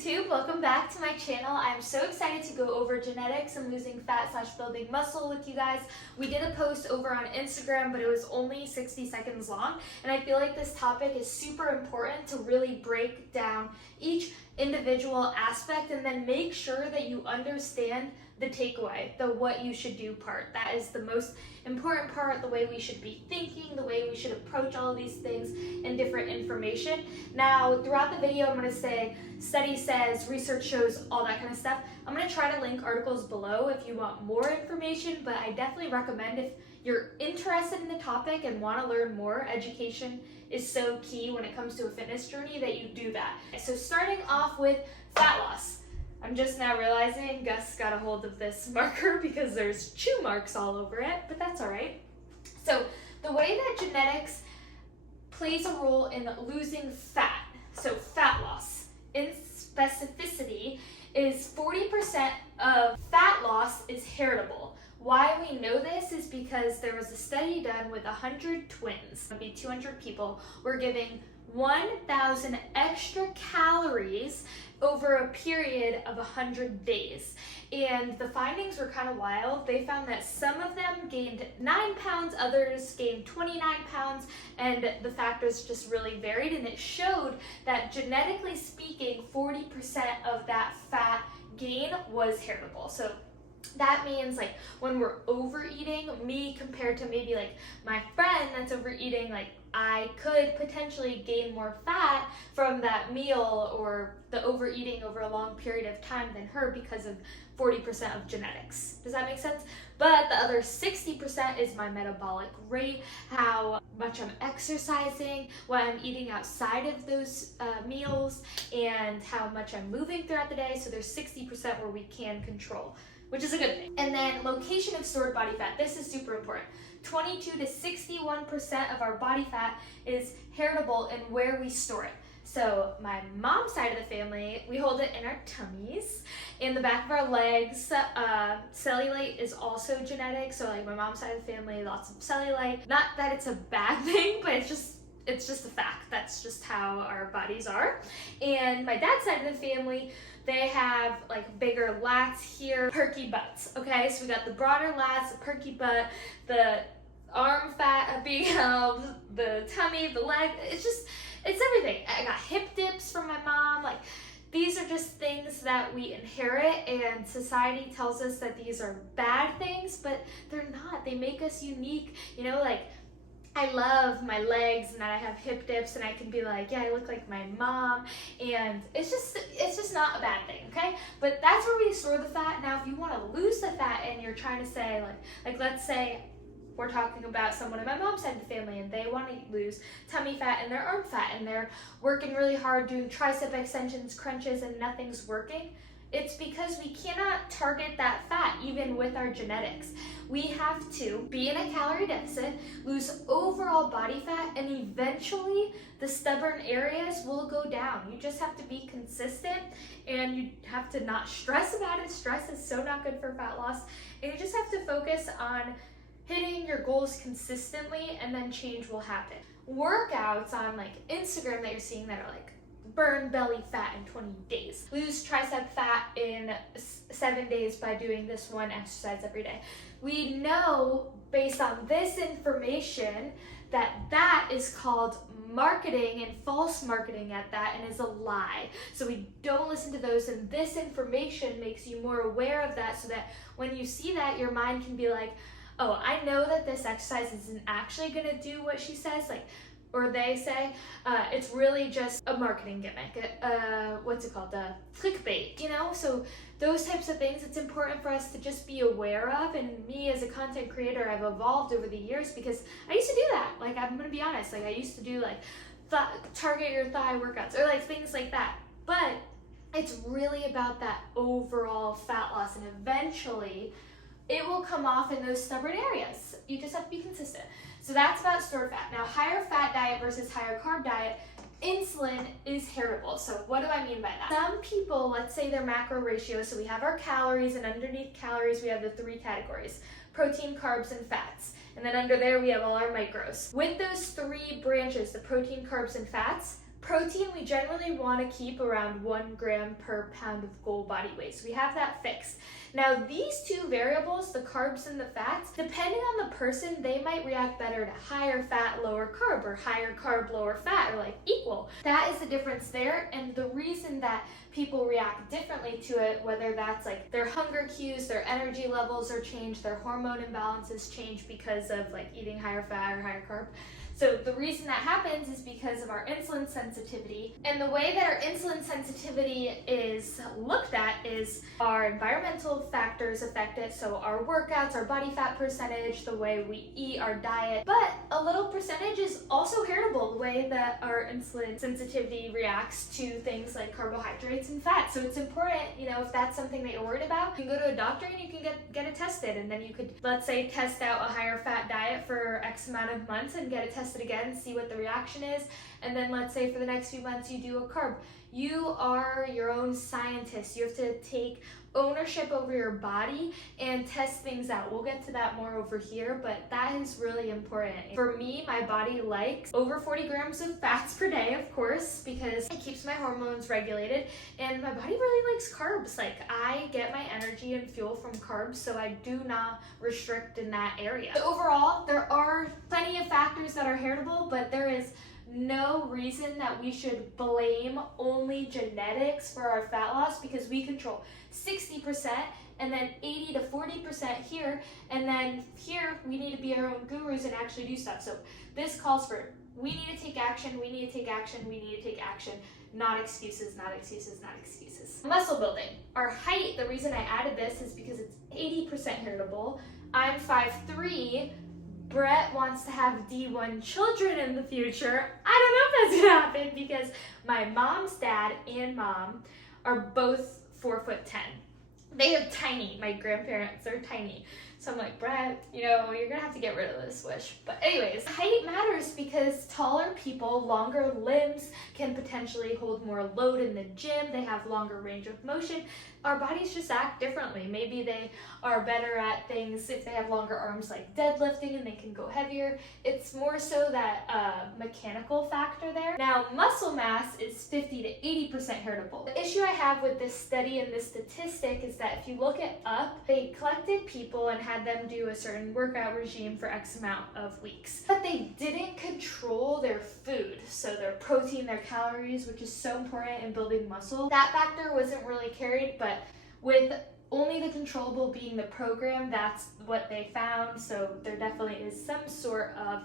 YouTube, welcome back to my channel. I'm so excited to go over genetics and losing fat / building muscle with you guys. We did a post over on Instagram, but it was only 60 seconds long, and I feel like this topic is super important to really break down each individual aspect and then make sure that you understand the takeaway, the what you should do part. That is the most important part, the way we should be thinking, the way we should approach all of these things and different information. Now, throughout the video, I'm going to say study says, research shows, all that kind of stuff. I'm going to try to link articles below if you want more information, but I definitely recommend if you're interested in the topic and want to learn more, education is so key when it comes to a fitness journey that you do that. So starting off with fat loss. I'm just now realizing Gus got a hold of this marker because there's chew marks all over it, but that's all right. So the way that genetics plays a role in losing fat, so fat loss, in specificity, is 40% of fat loss is heritable. Why we know this is because there was a study done with 100 twins, maybe 200 people, were giving 1,000 extra calories over a period of 100 days. And the findings were kind of wild. They found that some of them gained 9 pounds, others gained 29 pounds, and the factors just really varied. And it showed that genetically speaking, 40% of that fat gain was heritable. So that means like when we're overeating, me compared to maybe like my friend that's overeating, like I could potentially gain more fat from that meal or the overeating over a long period of time than her because of 40% of genetics. Does that make sense? But the other 60% is my metabolic rate, how much I'm exercising, what I'm eating outside of those meals, and how much I'm moving throughout the day. So there's 60% where we can control, which is a good thing. And then location of stored body fat. This is super important. 22 to 61% of our body fat is heritable in where we store it. So my mom's side of the family, we hold it in our tummies, in the back of our legs. Cellulite is also genetic. So like my mom's side of the family, lots of cellulite. Not that it's a bad thing, but it's just a fact. That's just how our bodies are. And my dad's side of the family, they have like bigger lats here, perky butts, okay? So we got the broader lats, the perky butt, the arm fat being held, the tummy, the leg, it's everything. I got hip dips from my mom. Like, these are just things that we inherit, and society tells us that these are bad things, but they're not. They make us unique, you know, like I love my legs and that I have hip dips and I can be like, yeah, I look like my mom, and it's just not a bad thing, okay? But that's where we store the fat. Now, if you want to lose the fat and you're trying to say like let's say we're talking about someone in my mom's side of the family and they want to lose tummy fat and their arm fat and they're working really hard doing tricep extensions, crunches, and nothing's working. It's because we cannot target that fat even with our genetics. We have to be in a calorie deficit, lose overall body fat, and eventually the stubborn areas will go down. You just have to be consistent, and you have to not stress about it. Stress is so not good for fat loss. And you just have to focus on hitting your goals consistently, and then change will happen. Workouts on like Instagram that you're seeing that are like burn belly fat in 20 days, lose tricep fat in 7 days by doing this one exercise every day. We know based on this information that is called marketing, and false marketing at that, and is a lie. So we don't listen to those, and this information makes you more aware of that so that when you see that, your mind can be like, oh, I know that this exercise isn't actually gonna do what she says, like, or they say, it's really just a marketing gimmick, what's it called, clickbait, you know? So those types of things, it's important for us to just be aware of, and me as a content creator, I've evolved over the years because I used to do that. Like, I'm gonna be honest, like I used to do like target your thigh workouts or like things like that, but it's really about that overall fat loss, and eventually it will come off in those stubborn areas. You just have to be consistent. So that's about stored fat. Now, higher fat diet versus higher carb diet, insulin is heritable. So what do I mean by that? Some people, let's say their macro ratio, so we have our calories, and underneath calories we have the 3 categories: protein, carbs, and fats. And then under there we have all our micros. With those 3 branches, the protein, carbs, and fats, Protein, we generally want to keep around 1 gram per pound of goal body weight. So we have that fixed. Now, these two variables, the carbs and the fats, depending on the person, they might react better to higher fat, lower carb, or higher carb, lower fat, or like equal. That is the difference there. And the reason that people react differently to it, whether that's like their hunger cues, their energy levels are changed, their hormone imbalances change because of like eating higher fat or higher carb. So the reason that happens is because of our insulin sensitivity. And the way that our insulin sensitivity is looked at is our environmental factors affect it. So our workouts, our body fat percentage, the way we eat, our diet. But a little percentage is also heritable, the way that our insulin sensitivity reacts to things like carbohydrates and fat. So it's important, if that's something that you're worried about, you can go to a doctor and you can get it tested. And then you could, let's say, test out a higher fat diet for X amount of months and get it tested again, see what the reaction is, and then let's say for the next few months you do a carb. You are your own scientist. You have to take ownership over your body and test things out. We'll get to that more over here, but that is really important. For me, my body likes over 40 grams of fats per day, of course, because it keeps my hormones regulated, and my body really likes carbs. Like, I get my energy and fuel from carbs, so I do not restrict in that area. So overall, there are plenty of factors that are heritable, but there is no reason that we should blame only genetics for our fat loss, because we control 60% and then 80 to 40% here, and then here we need to be our own gurus and actually do stuff. So this calls for, we need to take action, we need to take action, we need to take action. Not excuses, not excuses, not excuses. Muscle building. Our height, the reason I added this is because it's 80% heritable. I'm 5'3". Brett wants to have D1 children in the future. I don't know if that's gonna happen because my mom's dad and mom are both 4'10". They are tiny. My grandparents are tiny. So I'm like, Brett, you're gonna have to get rid of this wish. But anyways, height matters because taller people, longer limbs, can potentially hold more load in the gym. They have longer range of motion. Our bodies just act differently. Maybe they are better at things if they have longer arms like deadlifting and they can go heavier. It's more so that mechanical factor there. Now, muscle mass is 50 to 80% heritable. The issue I have with this study and this statistic is that if you look it up, they collected people and had them do a certain workout regime for X amount of weeks. But they didn't control their food, so their protein, their calories, which is so important in building muscle. That factor wasn't really carried, but with only the controllable being the program, that's what they found. So there definitely is some sort of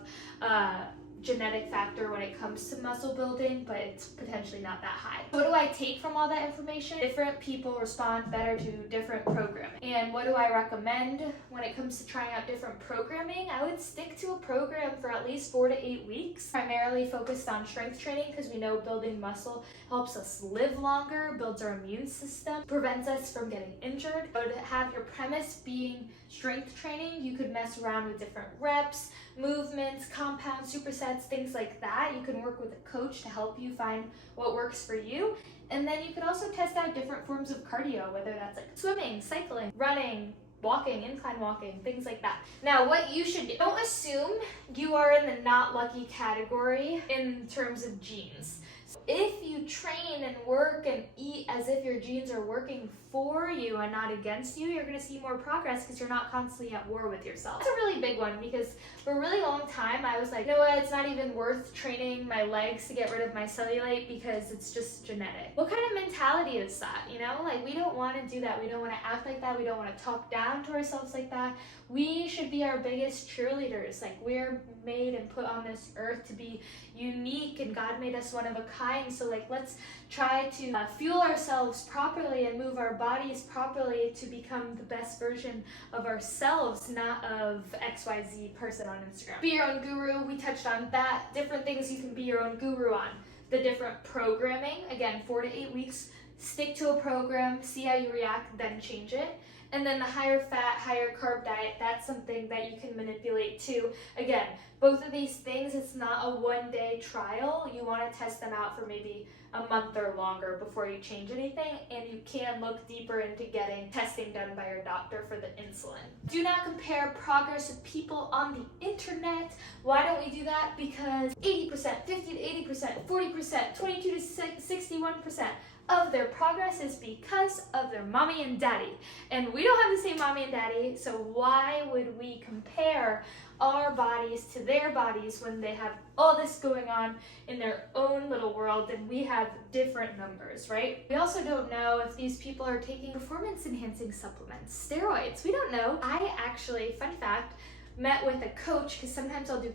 genetic factor when it comes to muscle building, but it's potentially not that high. What do I take from all that information? Different people respond better to different programming. And what do I recommend when it comes to trying out different programming? I would stick to a program for at least 4 to 8 weeks, primarily focused on strength training, because we know building muscle helps us live longer, builds our immune system, prevents us from getting injured. But to have your premise being strength training, you could mess around with different reps, movements, compounds, supersets, things like that. You can work with a coach to help you find what works for you. And then you could also test out different forms of cardio, whether that's like swimming, cycling, running, walking, incline walking, things like that. Now, what you should do, don't assume you are in the not lucky category in terms of genes. So if you train and work and eat as if your genes are working for you and not against you, you're going to see more progress because you're not constantly at war with yourself. That's a really big one because for a really long time I was like, you know what, it's not even worth training my legs to get rid of my cellulite because it's just genetic. What kind of mentality is that? Like, we don't want to do that. We don't want to act like that. We don't want to talk down to ourselves like that. We should be our biggest cheerleaders. Like, we're made and put on this earth to be unique, and God made us one of a kind. So like, let's try to fuel ourselves properly and move our bodies properly to become the best version of ourselves, not of XYZ person on Instagram. Be your own guru. We touched on that. Different things you can be your own guru on. The different programming, again, 4 to 8 weeks. Stick to a program, see how you react, then change it. And then the higher fat, higher carb diet, that's something that you can manipulate too. Again, both of these things, it's not a one-day trial. You want to test them out for maybe a month or longer before you change anything, and you can look deeper into getting testing done by your doctor for the insulin. Do not compare progress with people on the internet. Why don't we do that? Because 80%, 50 to 80%, 40%, 22 to 61% of their progress is because of their mommy and daddy. And we don't have the same mommy and daddy, so why would we compare our bodies to their bodies when they have all this going on in their own little world and we have different numbers, right? We also don't know if these people are taking performance enhancing supplements, steroids. We don't know. I actually, fun fact, met with a coach, because sometimes I'll do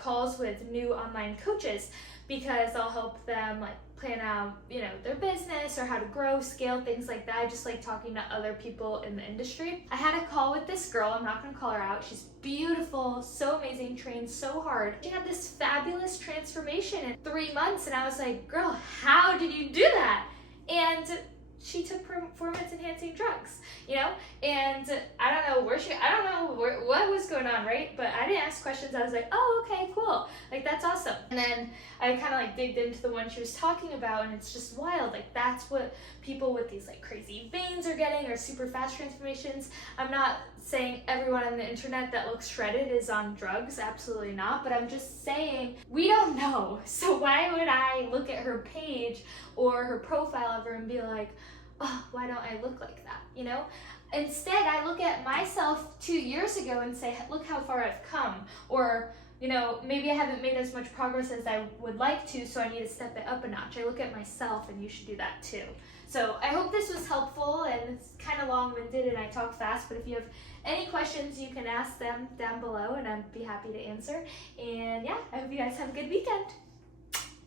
calls with new online coaches because I'll help them like plan out, their business or how to grow, scale, things like that. I just like talking to other people in the industry. I had a call with this girl. I'm not gonna call her out. She's beautiful, so amazing, trained so hard. She had this fabulous transformation in 3 months, and I was like, girl, how did you do that? And she took performance enhancing drugs, and I don't know what was going on, right? But I didn't ask questions. I was like, oh, okay, cool. Like, that's awesome. And then I kind of like digged into the one she was talking about, and it's just wild. Like, that's what people with these like crazy veins are getting, or super fast transformations. I'm not saying everyone on the internet that looks shredded is on drugs, absolutely not, but I'm just saying we don't know. So why would I look at her page or her profile of her and be like, oh, why don't I look like that, Instead, I look at myself 2 years ago and say, look how far I've come. Or, maybe I haven't made as much progress as I would like to, so I need to step it up a notch. I look at myself, and you should do that too. So I hope this was helpful, and it's kind of long-winded and I talk fast, but if you have any questions, you can ask them down below and I'd be happy to answer. And yeah, I hope you guys have a good weekend.